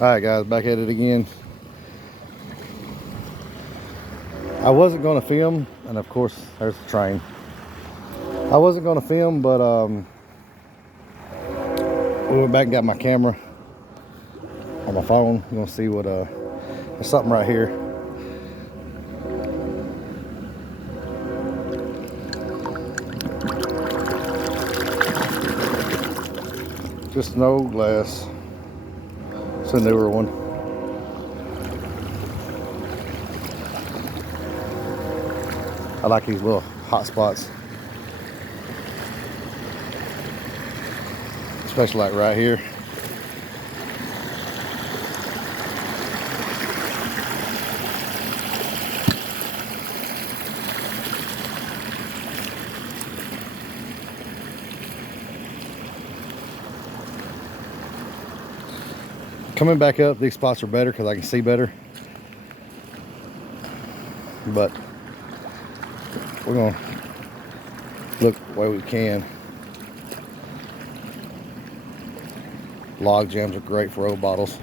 Alright guys, back at it again. I wasn't going to film, and of course there's the train. I wasn't going to film, but we went back and got my camera on my phone. You're going to see what there's something right here. Just an old glass. It's a newer one. I like these little hot spots, especially like right here. Coming back up, these spots are better because I can see better. But we're gonna look the way we can. Log jams are great for old bottles.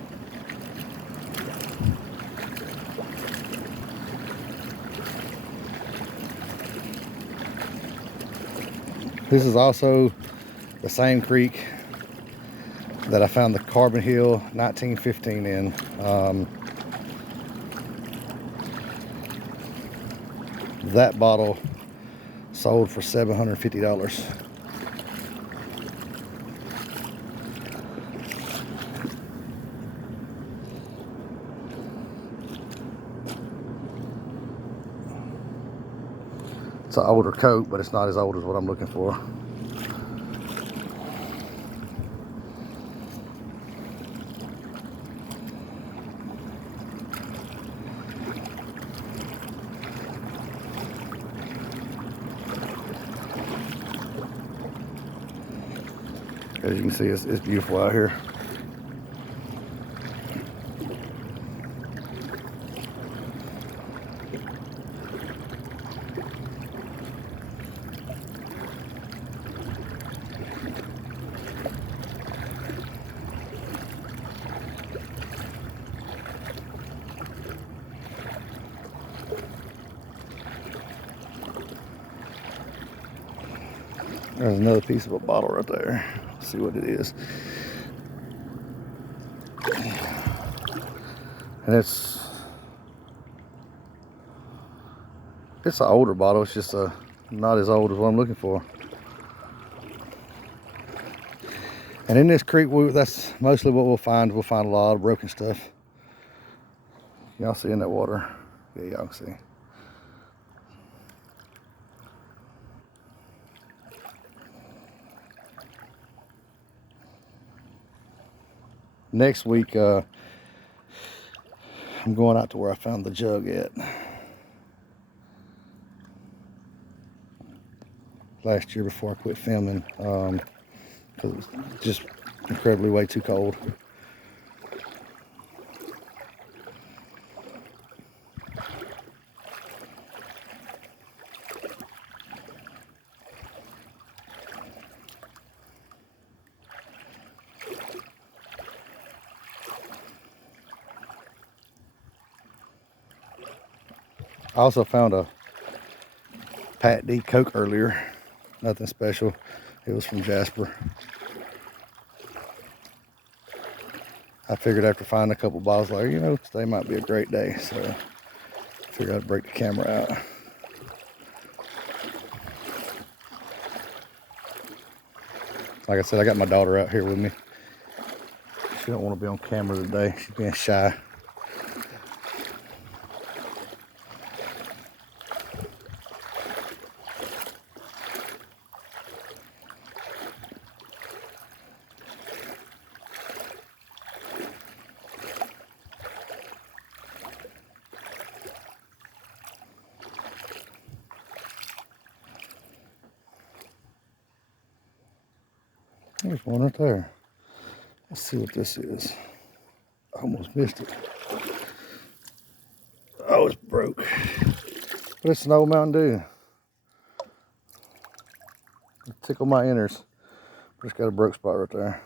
This is also the same creek that I found the Carbon Hill 1915 in. That bottle sold for $750. It's an older coat, but it's not as old as what I'm looking for. As you can see, it's beautiful out here. There's another piece of a bottle right there. Let's see what it is. And it's an older bottle. It's just not as old as what I'm looking for. And in this creek, that's mostly what we'll find. We'll find a lot of broken stuff. Y'all see in that water? Yeah, y'all can see. Next week, I'm going out to where I found the jug at. Last year before I quit filming, because it was just incredibly way too cold. I also found a Pat D Coke earlier. Nothing special. It was from Jasper. I figured after finding a couple bottles, like, you know, today might be a great day. So I figured I'd break the camera out. Like I said, I got my daughter out here with me. She don't want to be on camera today. She's being shy. There's one right there. Let's see what this is. I almost missed it. Oh, it's broke. But it's an old Mountain Dew. It tickled my inners. Just got a broke spot right there.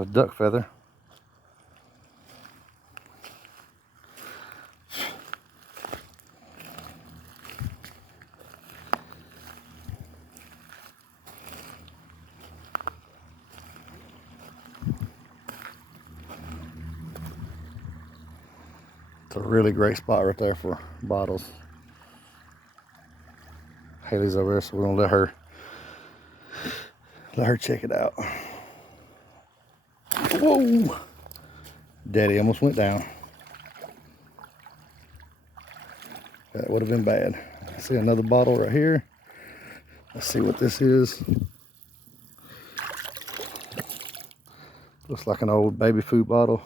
a duck feather. It's a really great spot right there for bottles. Haley's over there, so we're gonna let her check it out. Whoa! Daddy almost went down. That would have been bad. I see another bottle right here. Let's see what this is. Looks like an old baby food bottle.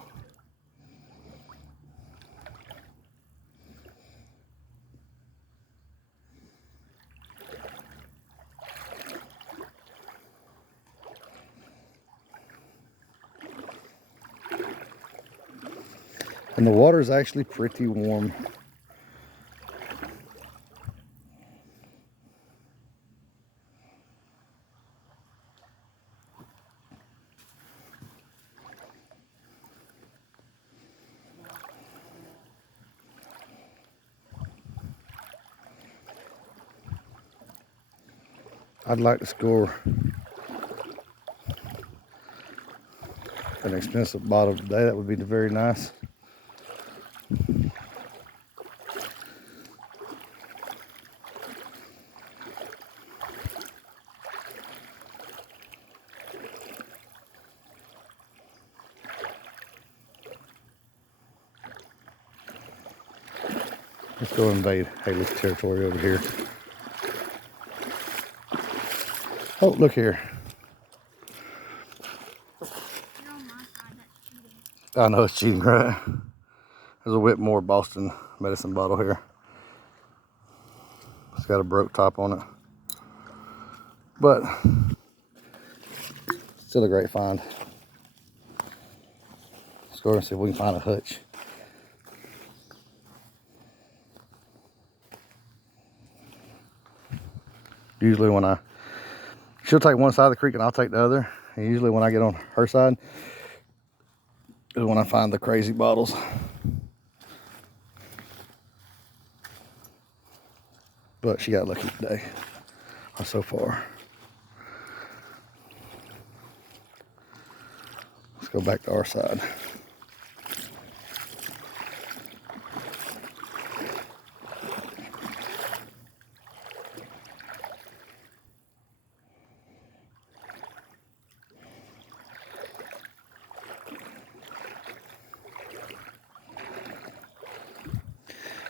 And the water is actually pretty warm. I'd like to score an expensive bottle today. That would be very nice. Let's go invade Haley's territory over here. Oh, look here. I know it's cheating, right? There's a Whitmore Boston medicine bottle here. It's got a broke top on it. But still a great find. Let's go and see if we can find a hutch. Usually when she'll take one side of the creek and I'll take the other. And usually when I get on her side is when I find the crazy bottles. But she got lucky today, or so far. Let's go back to our side.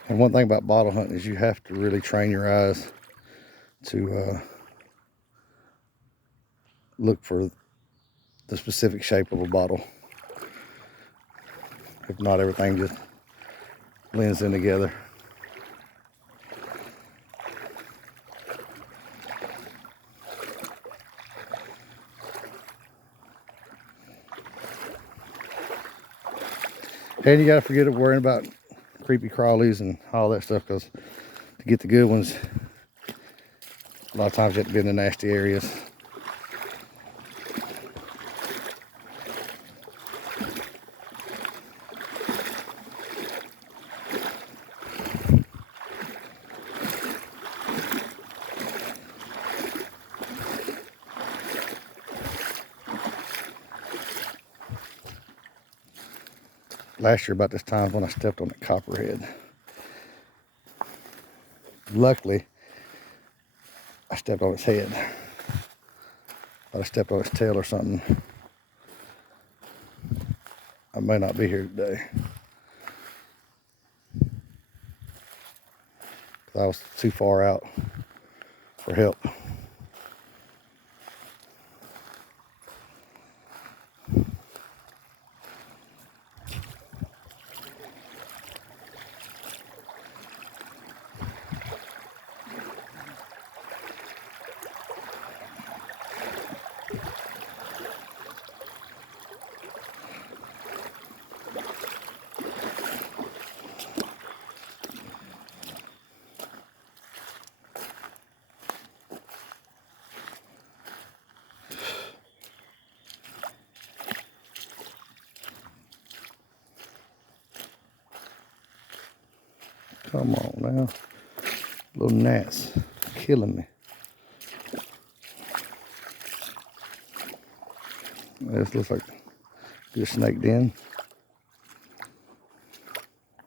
And one thing about bottle hunting is you have to really train your eyes to look for the specific shape of a bottle. If not, everything just blends in together. And you gotta forget worrying about creepy crawlies and all that stuff, because to get the good ones, a lot of times you have to be in the nasty areas. Last year about this time when I stepped on a copperhead. Luckily, I stepped on its head. But I stepped on its tail or something, I may not be here today. I was too far out for help. Come on now. Little gnats killing me. This looks like you're snaked in.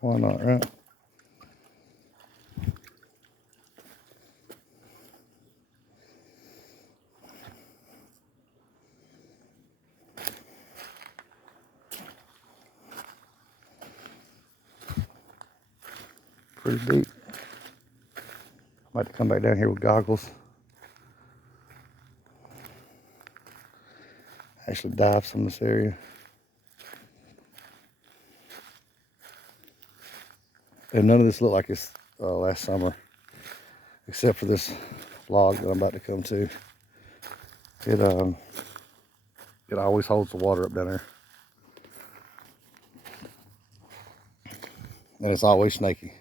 Why not, right? Pretty deep. I might come back down here with goggles. Actually dive some in this area. And none of this looked like it's last summer, except for this log that I'm about to come to. It always holds the water up down there. And it's always snaky.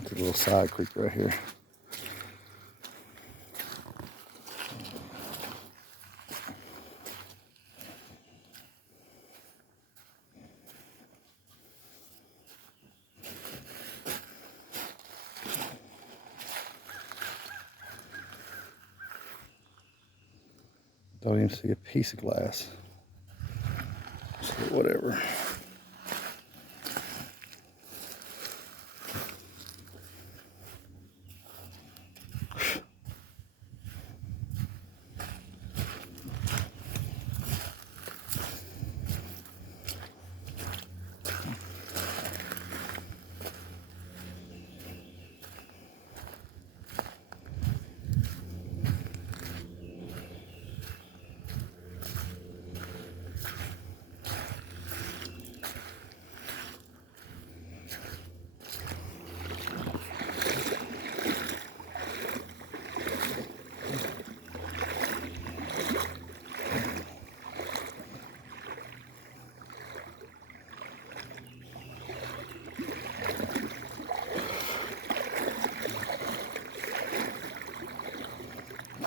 There's a little side creek right here. Don't even see a piece of glass. So whatever.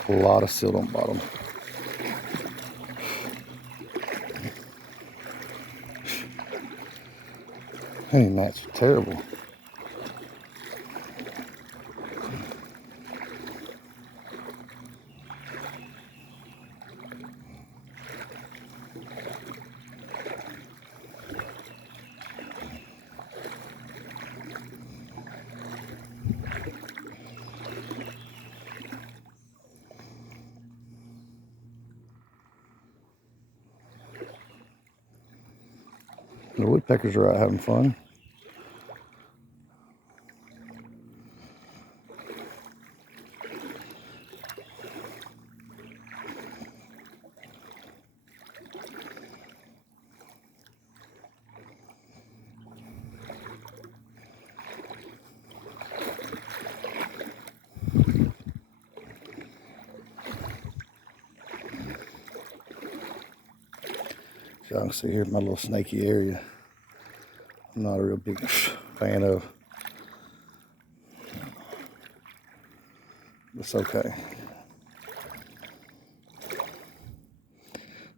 A lot of silt on bottom. Hey, gnats are terrible. The woodpeckers are out having fun. So y'all can see here's my little snaky area. I'm not a real big fan of. It's okay.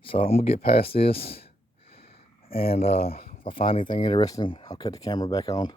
So I'm gonna get past this, and if I find anything interesting, I'll cut the camera back on.